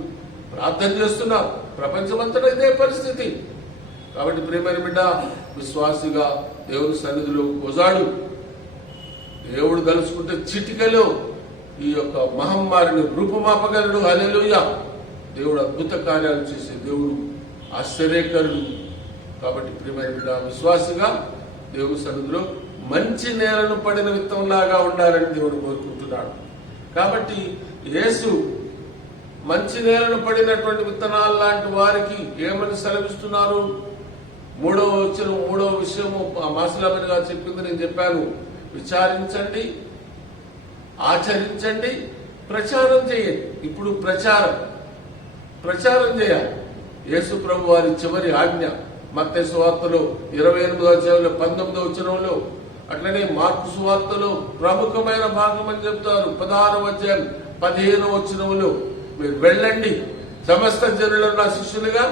ప్రార్థన చేస్తున్నారు. ప్రపంచమంతటా ఇదే పరిస్థితి. కాబట్టి ప్రియమైన బిడ్డ, విశ్వాసిగా దేవుని సన్నిధిలో కొజాడు. దేవుడు తలుచుకుంటే చిటికలో ఈ యొక్క మహమ్మారిని రూపుమాపగలడు. హల్లెలూయా. దేవుడు అద్భుత కార్యాలు చేసే దేవుడు, ఆశ్చర్యకరుడు. కాబట్టి ప్రియమైన బిడ్డ, విశ్వాసిగా దేవుని సన్నిధిలో మంచి నేలను పడిన విత్తంలాగా ఉండాలని దేవుడు కోరుకుంటున్నాడు. కాబట్టి యేసు మంచి నేలను పడినటువంటి విత్తనాలు లాంటి వారికి ఏమని సెలవిస్తున్నారు? మూడవ విషయము మాసిలామణిగా చెప్పింది నేను చెప్పాను. విచారించండి, ఆచరించండి, ప్రచారం చేయండి. ఇప్పుడు ప్రచారం చేయాలి. యేసు ప్రభు వారి చివరి ఆజ్ఞ మత్తయి సువార్తలో 28వ అధ్యాయంలో 19వ వచనంలో, అట్లనే మార్కు సువార్తలో ప్రముఖమైన భాగం అని చెప్తారు. 16వ అధ్యాయం 15వ వచనంలో, మీరు వెళ్ళండి, సమస్త జనులను నా శిష్యులుగా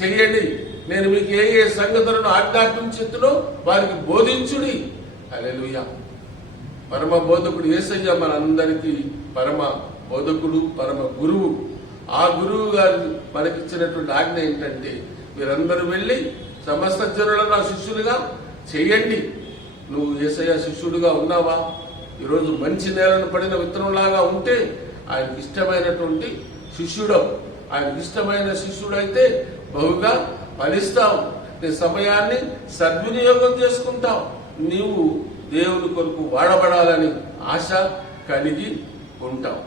చెయ్యండి, నేను మీకు ఏ ఏ సంగతులను ఆజ్ఞాపించుతునో వారికి బోధించుడి. హల్లెలూయా. పరమ బోధకుడు యేసయ్య మనందరికీ పరమ బోధకుడు, పరమ గురువు. ఆ గురువు గారు మనకిచ్చినటువంటి ఆజ్ఞ ఏంటంటే, మీరందరూ వెళ్ళి సమస్త జనులను నా శిష్యులుగా చెయ్యండి. నువ్వు యేసయ్య శిష్యుడిగా ఉన్నావా? ఈరోజు మంచి నేలను పడిన విత్తనంలాగా ఉంటే ఆయనకి ఇష్టమైనటువంటి శిష్యుడు. ఆయనకి ఇష్టమైన శిష్యుడైతే బహుగా ఫలిస్తావు. నీ సమయాన్ని సద్వినియోగం చేసుకుంటావు. నీవు దేవుని కొరకు వాడబడాలని ఆశ కలిగి ఉంటావు.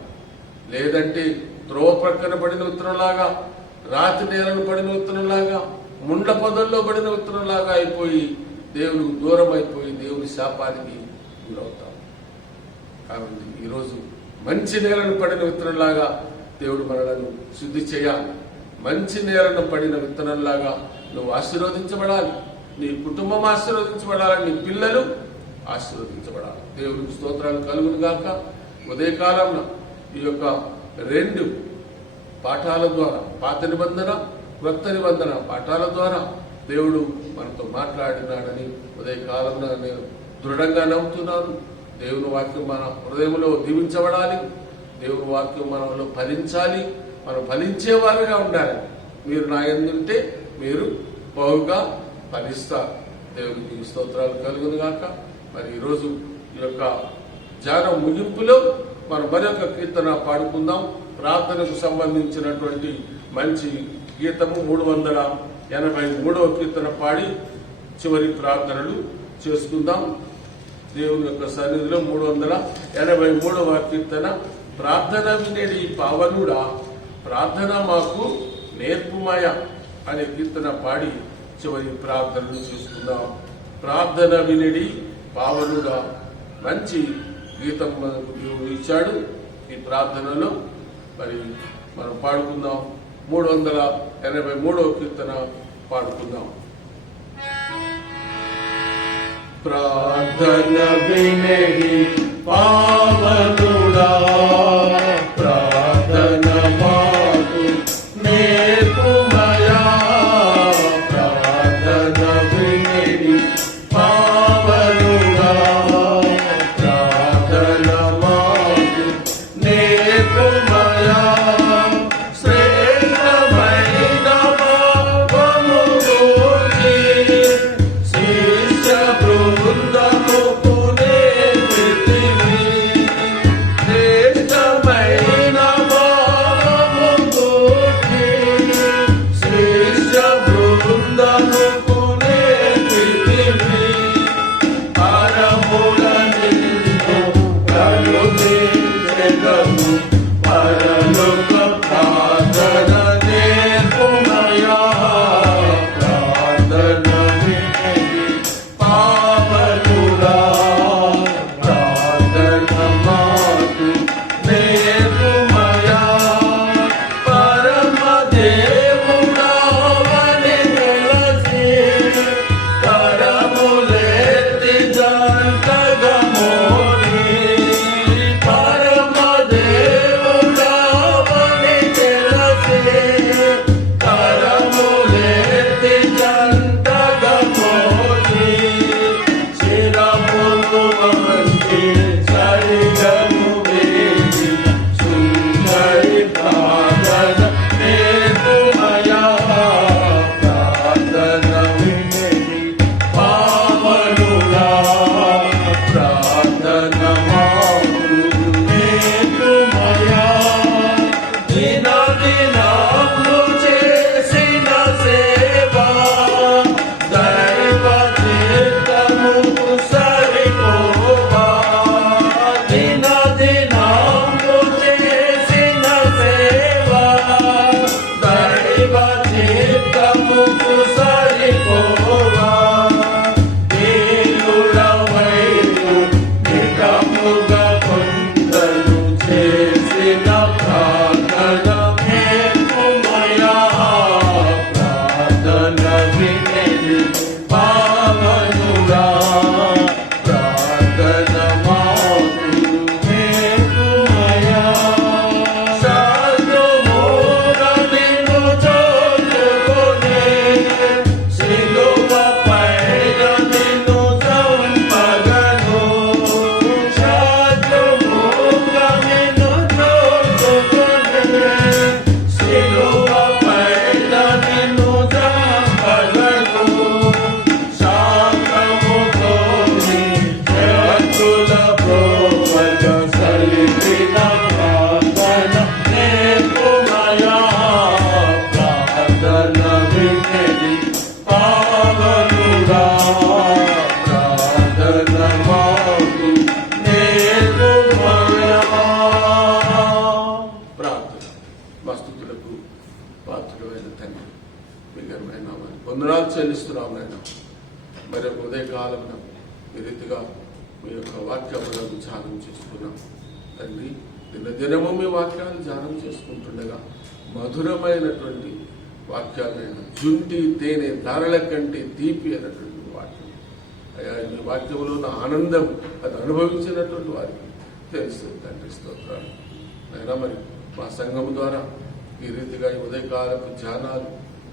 లేదంటే త్రోవ ప్రక్కన పడిన విత్తనంలాగా, రాతి నేలను పడిన విత్తనంలాగా, ముండ్ల పొదల్లో పడిన విత్తనంలాగా అయిపోయి దేవునికి దూరం అయిపోయి దేవుని శాపానికి గురవుతాం. కాబట్టి ఈరోజు మంచి నేలను పడిన విత్తనంలాగా దేవుడు మనలను శుద్ధి చేయాలి. మంచి నేలను పడిన విత్తనంలాగా నువ్వు ఆశీర్వదించబడాలి. నీ కుటుంబం ఆశీర్వదించబడాలి, నీ పిల్లలు ఆశీర్వదించబడాలి. దేవునికి స్తోత్రాలు కలుగును గాక. ఉదయకాలంలో ఈ యొక్క 2 పాఠాల ద్వారా, పాత నిబంధన కొత్త నిబంధన పాఠాల ద్వారా దేవుడు మనతో మాట్లాడినాడని ఉదయకాలంలో నేను దృఢంగా నమ్ముతున్నాను. దేవుని వాక్యం మన హృదయంలో దీవించబడాలి. దేవుని వాక్యం మనలో ఫలించాలి. మనం ఫలించేవారుగా ఉండాలి. మీరు నా యందుంటే మీరు బహుగా ఫలిస్తారు. దేవునికి స్తోత్రాలు కలుగును గాక. మరి ఈరోజు ఈ యొక్క ధ్యానం ముగింపులో మనం మరొక కీర్తన పాడుకుందాం. ప్రార్థనకు సంబంధించినటువంటి మంచి గీతము 383వ కీర్తన పాడి చివరి ప్రార్థనలు చేసుకుందాం. దేవుని యొక్క సన్నిధిలో 383వ కీర్తన, ప్రార్థన వినేడి పావనుడా ప్రార్థన మాకు నేర్పుమయ అనే కీర్తన పాడి చివరి ప్రార్థనలు చేసుకుందాం. ప్రార్థన వినేడి పావనుడా, మంచి గీతం మనకు దేవుడు ఇచ్చాడు. ఈ ప్రార్థనలో మరి మనం పాడుకుందాం. 383వ కీర్తన పాడుకుందాం. ప్రార్థన వినేడి పావనుడా ప్రార్థన మాకు నేర్పుమయా, ప్రార్థన వినేడి పావనుడా ప్రార్థన మాకు నేర్పుమయా, శ్రేష్టమైన భావము గూర్చి శిష్య చిత్తముకు సరిపోవా నీలులవైపు నికముగా కొందరు చేసిన ప్రార్థన మేలుమయా ప్రార్థన వినేది పావనుడా ప్రార్థన మాకు మేలుమయా సాధువుగా నిన్ను చూచుకునే సిలువ పైన నిన్ను చంపగను సాధువుగా నిన్ను చూచుకునే సిలువ పైన నిన్ను చంపగను శాంతముతో నీ చేతుల ప్రోవక సలిపిన ప్రార్థన నేర్పుమయా ప్రార్థన వినేది పావనుడా ప్రార్థన మాకు నేర్పుమయా. ప్రార్థన. మా స్తుతులకు పాత్రుడైన తండ్రి మీ ఘనమైన నామానికి వందనాలు చెల్లిస్తున్నాం నాయన. మరి ఒక ఉదయకాలమున ఈ రీతిగా మీ యొక్క వాక్యములను ధ్యానం చేసుకున్నాం తండ్రి. నిన్న దినము మీ వాక్యాన్ని ధ్యానం చేసుకుంటుండగా మధురమైనటువంటి వాక్యాలైన జుంటి తేనె ధారల కంటే తీపి అయినటువంటి వాక్యం అయ్యా, మీ వాక్యంలో ఉన్న ఆనందం అది అనుభవించినటువంటి వారికి తెలుస్తుంది తండ్రి. స్తోత్రాలు అయినా మరి మా సంఘం ద్వారా ఈ రీతిగా ఈ ఉదయకాలపు ధ్యానాలు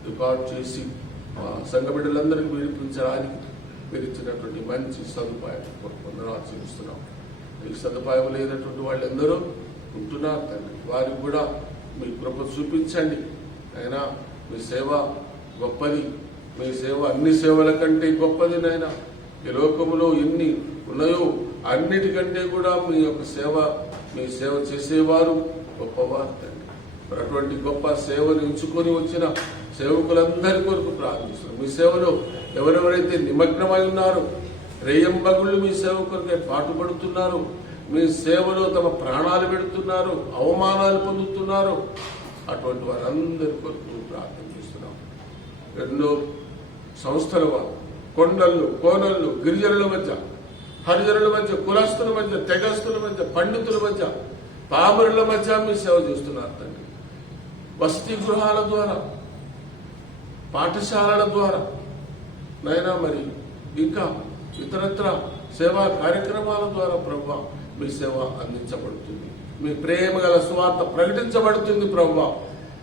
రికార్డ్ చేసి మా సంఘ బిడ్డలందరికీ వినిపించడానికి మీరు ఇచ్చినటువంటి మంచి సదుపాయం వందనాలు చెల్లిస్తున్నాం. ఈ సదుపాయం లేనటువంటి వాళ్ళు ఎందరో ఉంటున్నారు తండ్రి. వారికి కూడా మీ కృప చూపించండి అయినా. మీ సేవ గొప్పది, మీ సేవ అన్ని సేవల కంటే గొప్పది నాయన. ఈ లోకములో ఎన్ని ఉన్నాయో అన్నిటికంటే కూడా మీ యొక్క సేవ, మీ సేవ చేసేవారు గొప్పవారు తండ్రి. మరి అటువంటి గొప్ప సేవను ఎంచుకొని వచ్చిన సేవకులందరి కొరకు ప్రార్థిస్తున్నాం. మీ సేవలో ఎవరెవరైతే నిమగ్నమై ఉన్నారో, రేయంబగుళ్ళు మీ సేవ కొరకే పాటుపడుతున్నారు, మీ సేవలో తమ ప్రాణాలు పెడుతున్నారు, అవమానాలు పొందుతున్నారు, అటువంటి వారందరి కొరకు ప్రార్థన చేస్తున్నాం. ఎన్నో సంస్థల వారు కొండళ్ళు, కోనళ్ళు, గిరిజనుల మధ్య, హరిజనుల మధ్య, కులస్తుల మధ్య, తెగస్తుల మధ్య, పండితుల మధ్య, పామరుల మధ్య మీ సేవ చేస్తున్నారు తండ్రి. వసతి గృహాల ద్వారా, పాఠశాలల ద్వారా నైనా మరి ఇంకా ఇతరత్ర సేవా కార్యక్రమాల ద్వారా ప్రభువా మీ సేవ అందించబడుతుంది. మీ ప్రేమ గల సువార్త ప్రకటించబడుతుంది ప్రభువా.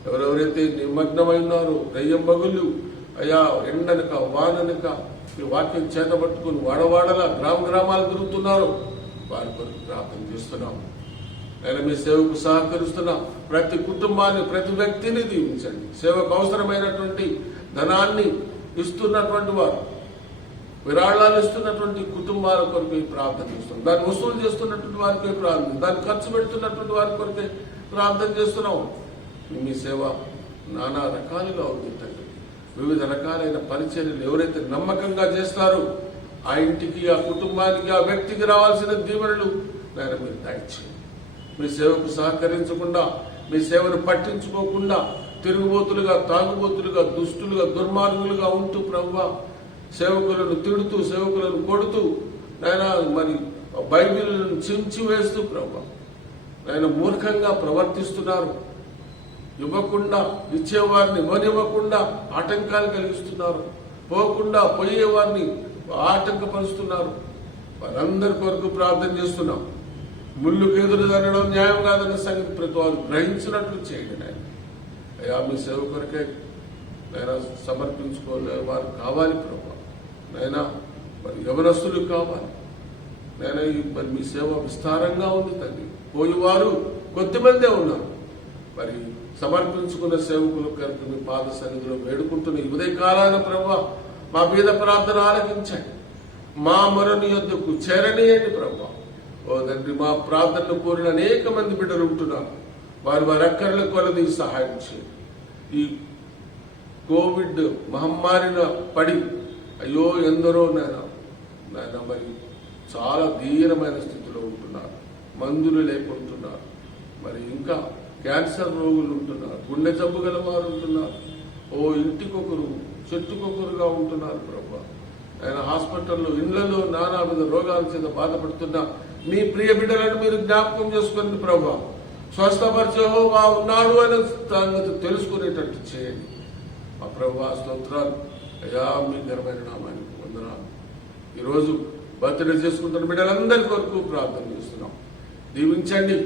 ఎవరెవరైతే నిమగ్నమైనారో, రెయ్యంబగుళ్ళు అయ్యా, ఎండనక వాననక మీ వాక్యం చేతబట్టుకుని వాడవాడలా గ్రామ గ్రామాలు తిరుగుతున్నారు, వారి కొరకు ప్రార్థన చేస్తున్నాం. ఆయన మీ సేవకు సహకరిస్తున్న ప్రతి కుటుంబాన్ని, ప్రతి వ్యక్తిని దీవించండి. సేవకు అవసరమైనటువంటి ధనాన్ని ఇస్తున్నటువంటి వారు, విరాళాలు ఇస్తున్నటువంటి కుటుంబాల కొరకు ప్రార్థన చేస్తున్నాం. దాన్ని వసూలు చేస్తున్నటువంటి వారికి ప్రార్థన, దాన్ని ఖర్చు పెడుతున్నటువంటి వారి కొరకే ప్రార్థన చేస్తున్నాం. మీ సేవ నానా రకాలుగా ఉంది తండ్రి. వివిధ రకాలైన పరిచర్యలు ఎవరైతే నమ్మకంగా చేస్తారో ఆ ఇంటికి, ఆ కుటుంబానికి, ఆ వ్యక్తికి రావాల్సిన దీవెనలు నేను మీరు దయచేయండి. మీ సేవకు సహకరించకుండా, మీ సేవను పట్టించుకోకుండా తిరుగుబోతులుగా, తాగుబోతులుగా, దుష్టులుగా, దుర్మార్గులుగా ఉంటూ ప్రభువా సేవకులను తిడుతూ, సేవకులను కొడుతూ నాయన మరి బైబిల్ను చించి వేస్తూ ప్రభువా నాయన మూర్ఖంగా ప్రవర్తిస్తున్నారు. ఇవ్వకుండా, ఇచ్చేవారిని ఇవ్వనివ్వకుండా ఆటంకాలు కలిగిస్తున్నారు. పోకుండా పోయేవారిని ఆటంకపరుస్తున్నారు. వారందరి కొరకు ప్రార్థన చేస్తున్నాం. ముళ్ళుకు ఎదురు జరగడం న్యాయం కాదన్న సంగతి ప్రతి వారు గ్రహించినట్లు చేయండి నాయన. అయ్యా, మీ సేవ కొరకే నైనా సమర్పించుకోలే వారు కావాలి ప్రభా నైనా. మరి యవనస్తులు కావాలి నైనా. మరి మీ సేవ విస్తారంగా ఉంది తండ్రి. పోయేవారు కొద్దిమందే ఉన్నారు. మరి సమర్పించుకున్న సేవకుల కొరకు మీ పాద సన్నిధిలో వేడుకుంటున్న ఈ ఉదయకాలాన ప్రభా మా మీద ప్రార్థన ఆలకించండి. మా మొరని యొద్దకు చేరనీయండి ప్రభా. ఓ తండ్రి, మా ప్రార్థనలు కోరిన అనేక మంది బిడ్డలు ఉంటున్నారు. వారి అక్కర్ల కొలది సహాయం చేయండి. ఈ కోవిడ్ మహమ్మారిన పడి అయ్యో ఎందరో నాయన మరి చాలా దీనమైన స్థితిలో ఉంటున్నారు. మందులు లేకుంటున్నారు. మరి ఇంకా క్యాన్సర్ రోగులు ఉంటున్నారు, గుండె జబ్బు గల వారు ఉంటున్నారు. ఇంటికొకరు చెట్టుకొకరుగా ఉంటున్నారు ప్రభా. ఆయన హాస్పిటల్లో, ఇళ్లలో నానా విధ రోగాల చేత బాధపడుతున్న మీ ప్రియ బిడ్డలను మీరు జ్ఞాపకం చేసుకుని ప్రభా, స్వస్థపరిచే యెహోవా ఉన్నాడు అని సంగతి తెలుసుకునేటట్టు చేయండి మా ప్రభా. స్తోత్రాలు అయ్యా, మీ ఘనమైన నామానికి వందనాలు. ఈరోజు బర్త్డే చేసుకుంటున్న బిడ్డలందరి కొరకు ప్రార్థన చేస్తున్నాం. దీవించండి.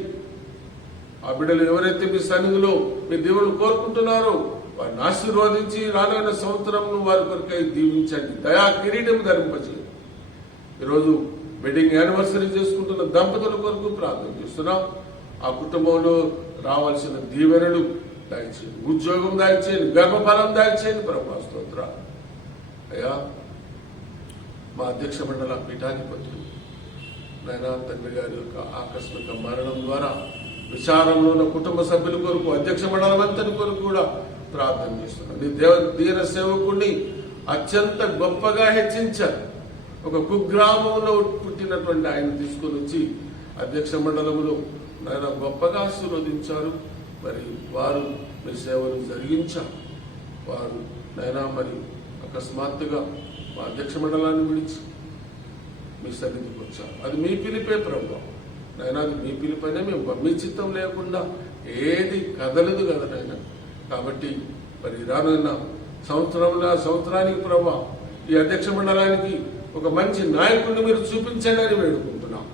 ఆ బిడ్డలు ఎవరైతే మీ సన్నిధిలో మీ దేవుళ్ళు కోరుకుంటున్నారో వారిని ఆశీర్వదించి రానున్న సంవత్సరం వారి కొరకై దీవించండి. దయా కిరీటం ధరింపచేయండి. ఈరోజు వెడ్డింగ్ యానివర్సరీ చేసుకుంటున్న దంపతుల కొరకు ప్రార్థన చేస్తున్నాం. ఆ కుటుంబంలో రావాల్సిన దీవెనలు దయచేయండి, ఉద్యోగం దయచేయండి, గర్భఫలం దయచేయండి ప్రభా. స్తోత్రాలు అయ్యా. మా అధ్యక్ష మండల పీఠాధిపతులు నాయనా తండ్రి గారి యొక్క ఆకస్మిక మరణం ద్వారా విచారంలో ఉన్న కుటుంబ సభ్యుల కొరకు, అధ్యక్ష మండలం అంతటి కొరకు కూడా ప్రార్థన చేస్తున్నాను. నీ దీన సేవకుడిని అత్యంత గొప్పగా హెచ్చించారు. ఒక కుగ్రామంలో పుట్టినటువంటి ఆయన తీసుకొని వచ్చి అధ్యక్ష మండలంలో నాయన గొప్పగా ఆశీర్వదించారు. మరి వారు మీ సేవలు జరిగించారు. వారు నాయన మరి అకస్మాత్తుగా మా అధ్యక్ష మండలాన్ని విడిచి మీ సన్నిధికి వచ్చారు. అది మీ పిలిపే ప్రభావం నాయన, అది మీ పిలిపైనా. మేము మీ చిత్తం లేకుండా ఏది కదలదు కదా నాయన. కాబట్టి మరి రానున్న సంవత్సరానికి ప్రభావ ఈ అధ్యక్ష మండలానికి ఒక మంచి నాయకుడిని మీరు చూపించండి అని వేడుకుంటున్నాం.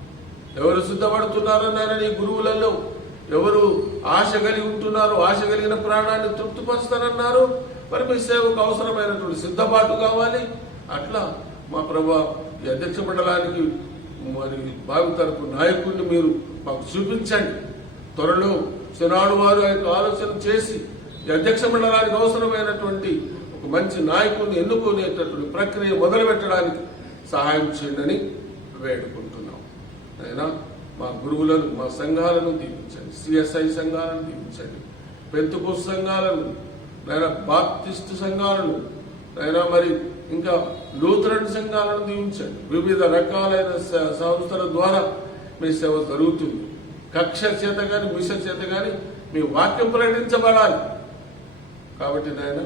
ఎవరు సిద్ధపడుతున్నారో నాయన నీ గురువులలో, ఎవరు ఆశ కలిగి ఉంటున్నారో, ఆశ కలిగిన ప్రాణాన్ని తృప్తిపరుస్తారన్నారు. మరి మీ సేవకు అవసరమైనటువంటి సిద్ధపాటు కావాలి. అట్లా మా ప్రభా ఈ అధ్యక్ష మండలానికి మరి భావితరపు నాయకుడిని మీరు మాకు చూపించండి. త్వరలో సినాడు వారు ఆయన ఆలోచన చేసి ఈ అధ్యక్ష మండలానికి అవసరమైనటువంటి ఒక మంచి నాయకుడిని ఎన్నుకునేటటువంటి ప్రక్రియ మొదలు పెట్టడానికి సహాయం చేయండి వేడుకుంటున్నాం. అయినా మా గురువులను, మా సంఘాలను దీవించండి. సిఎస్ఐ సంఘాలను దీవించండి. పెంతుకోస్తు సంఘాలను, నాయన బాప్టిస్టు సంఘాలను, నాయన మరి ఇంకా లూథరన్ సంఘాలను దీవించండి. వివిధ రకాలైన సంస్థల ద్వారా మీ సేవ జరుగుతుంది. కక్ష చేత కానీ మిష చేత కానీ మీ వాక్యం ప్రకటించబడాలి. కాబట్టి నాయన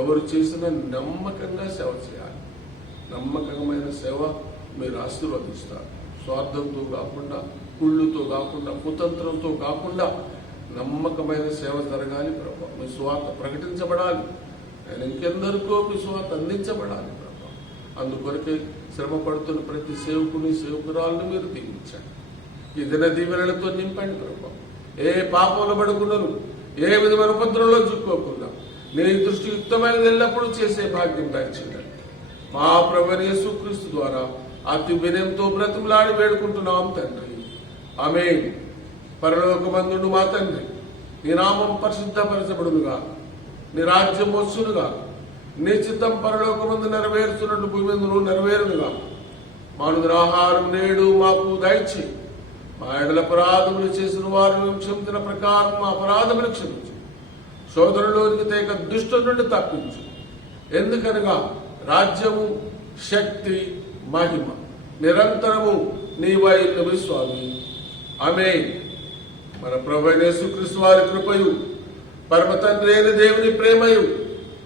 ఎవరు చేసినా నమ్మకంగా సేవ చేయాలి. నమ్మకమైన సేవ మీరు ఆశీర్వదిస్తారు. స్వార్థంతో కాకుండా, కుళ్ళుతో కాకుండా, కుతంత్రంతో కాకుండా నమ్మకమైన సేవ జరగాలి ప్రభా. మీ స్వార్థ ప్రకటించబడాలి. ఆయన ఇంకెందరికో మీ స్వార్థ అందించబడాలి ప్రభా. అందుకొరకే శ్రమ పడుతున్న ప్రతి సేవకుని, సేవకురాలను మీరు దీవించండి. ఈ దిన దీవెనలతో నింపండి ప్రభా. ఏ పాపంలో పడకుండాను, ఏ విధమైన ఉపద్రవంలో చిక్కుకోకుండా నీ దృష్టి యుక్తమైనది ఎల్లప్పుడూ చేసే భాగ్యం దయచేయండి. మా ప్రభువైన యేసుక్రీస్తు ద్వారా అతి వినయంతో బ్రతిమలాడి వేడుకుంటున్నాం తండ్రి. ఆమేన్. పరలోకమందుండు మా తండ్రి, నీ నామం పరిశుద్ధపరచబడునుగా, నీ రాజ్యం వచ్చునుగా, నీ చిత్తం పరలోకమందు నెరవేరుచున్నట్టు భూమి మీద నెరవేరునుగా. మానుదిన ఆహారం నేడు మాకు దయచేయి. మా ఎడల అపరాధములు చేసిన వారు మేము క్షమించిన ప్రకారం మా అపరాధములు క్షమించు. సోదరులోనికి తేక దుష్టు నుండి తప్పించు. ఎందుకనగా రాజ్యము, శక్తి, మహిమ నిరంతరము నీవై ఉన్నవి స్వామి. ఆమేన్. మన ప్రభువైన యేసుక్రీస్తు వారి కృపయు, పరమ తండ్రి అయిన దేవుని ప్రేమయు,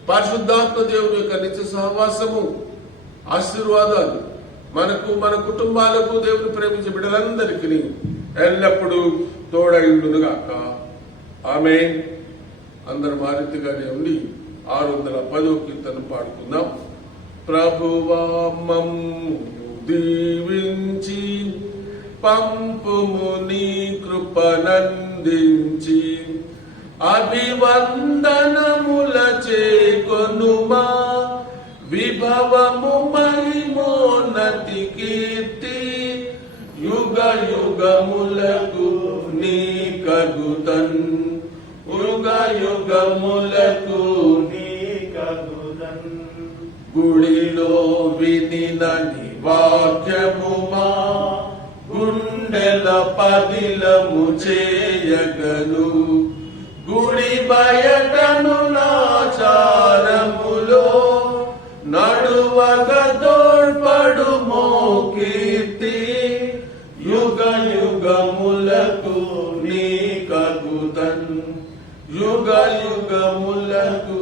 పరిశుద్ధాత్మ దేవుని యొక్క నిత్య సహవాసము, ఆశీర్వాదాలు మనకు, మన కుటుంబాలకు, దేవుని ప్రేమించే బిడ్డలందరికీ ఎల్లప్పుడూ తోడైండునుగాక. ఆమేన్. అందరు మారితిగానే ఉండి 610వ కీర్తన పాడుకుందాం. ప్రభువా మమ్ము దీవించి పంపుము నీ కృపనందించి, అభివందనముల చేకొనుమా విభవము మహిమోన్నతి కీర్తి, యుగ యుగములకు నీ కగుదన్, యుగ యుగములకు నీ కగుదన్. గుడిలో వినిన నీ వాక్యము మా గుండెల పదిలము చేయగను, గుడి బయటను నాచారములో నడువగ తోడ్పడుమో కీర్తి, యుగ యుగములకు నీ కగుదన్, యుగ యుగములకు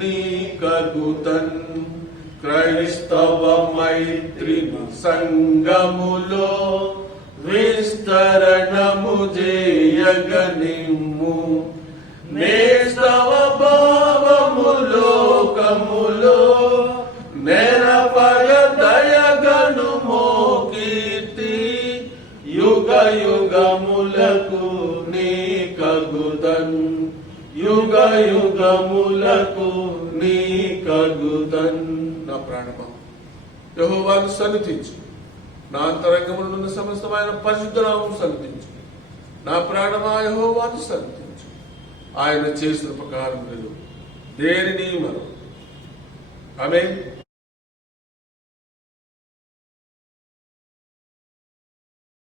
నీ కగుతన్ క్రైస్తవ మైత్రి సంగములో విస్తరణము చేయగనిమ్ము నేస్తవ భావము లోకములో నెరపగ దయగనుమో కీర్తి యుగ యుగములకు నీ కగుతన్ యుగ యుగములకు నీ కగుతన్. నా ప్రాణమా యెహోవాను సన్నిధించు, నా అంతరంగములో ఉన్న సమస్తమైన పరిశుద్ధ నామం సన్నిధించు. నా ప్రాణమా యెహోవాను సన్నిధించు, ఆయన చేసిన ప్రకారం నేను దేనిని మనం. ఆమేన్.